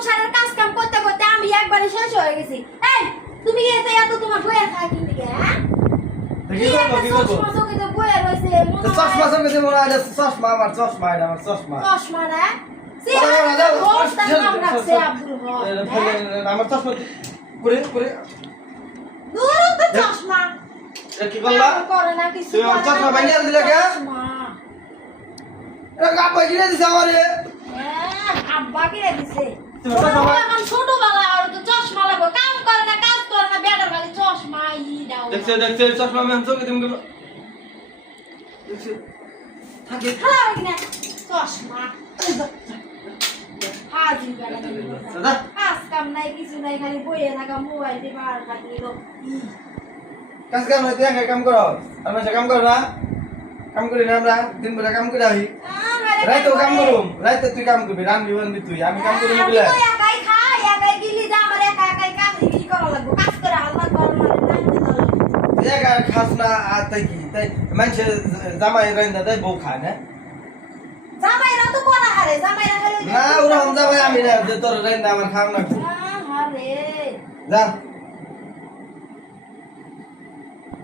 সংসারের কাজ কাম করতে করতে আমি একবারে শেষ হয়ে গেছি। এই তুমি এতে এত তোমার বইয়া থাকি নাকি হ্যাঁ? কি করবো কি করবো চশমা চোখে তো বইয়া রয়েছে তো চশমা সঙ্গে মনে হয় চশমা আমার চশমা এটা আমার চশমা চশমা না আমার চশমা করে করে চশমা কি বললা করে না কিছু তুমি আমার চশমা ভাঙিয়ে দিলে কে আব্বা কিনে দিছে আমারে আব্বা কিনে দিছে তুমি চশমা এখন ছোটবেলা আর তো চশমা লাগবে কাম করে না কাজ করে না বেটার খালি চশমা ই দাও দেখছে দেখছে চশমা আমি চোখে তুমি দেখছে থাকে খালা কিনা চশমা হাজি বেলা দাদা কাজ কাম নাই কিছু নাই খালি বইয়ে থাকা মোবাইল দিয়ে বার খালি কাজ কাম নাই তুই একা কাম করো আমরা সে কাম করো না কাম করি না আমরা দিন ভরে কাম করে আহি রাইতে কাম করুম রাইতে তুই কাম করবি রান্দি বান্দি তুই আমি কাম করি না বলে আমি তো একাই খাই একাই গিলি যা আমার একা একাই কাজ কি করা লাগবে কাজ করে আল্লাহ করার তুই একা খাস না আর তাই কি তাই মানুষে জামাই রান্দা তাই বউ খায় না জামাইরা তো কোনা হারে জামাইরা খালি না ওরকম জামাই আমি না যে তোর রান্দা আমার খাও না হারে যা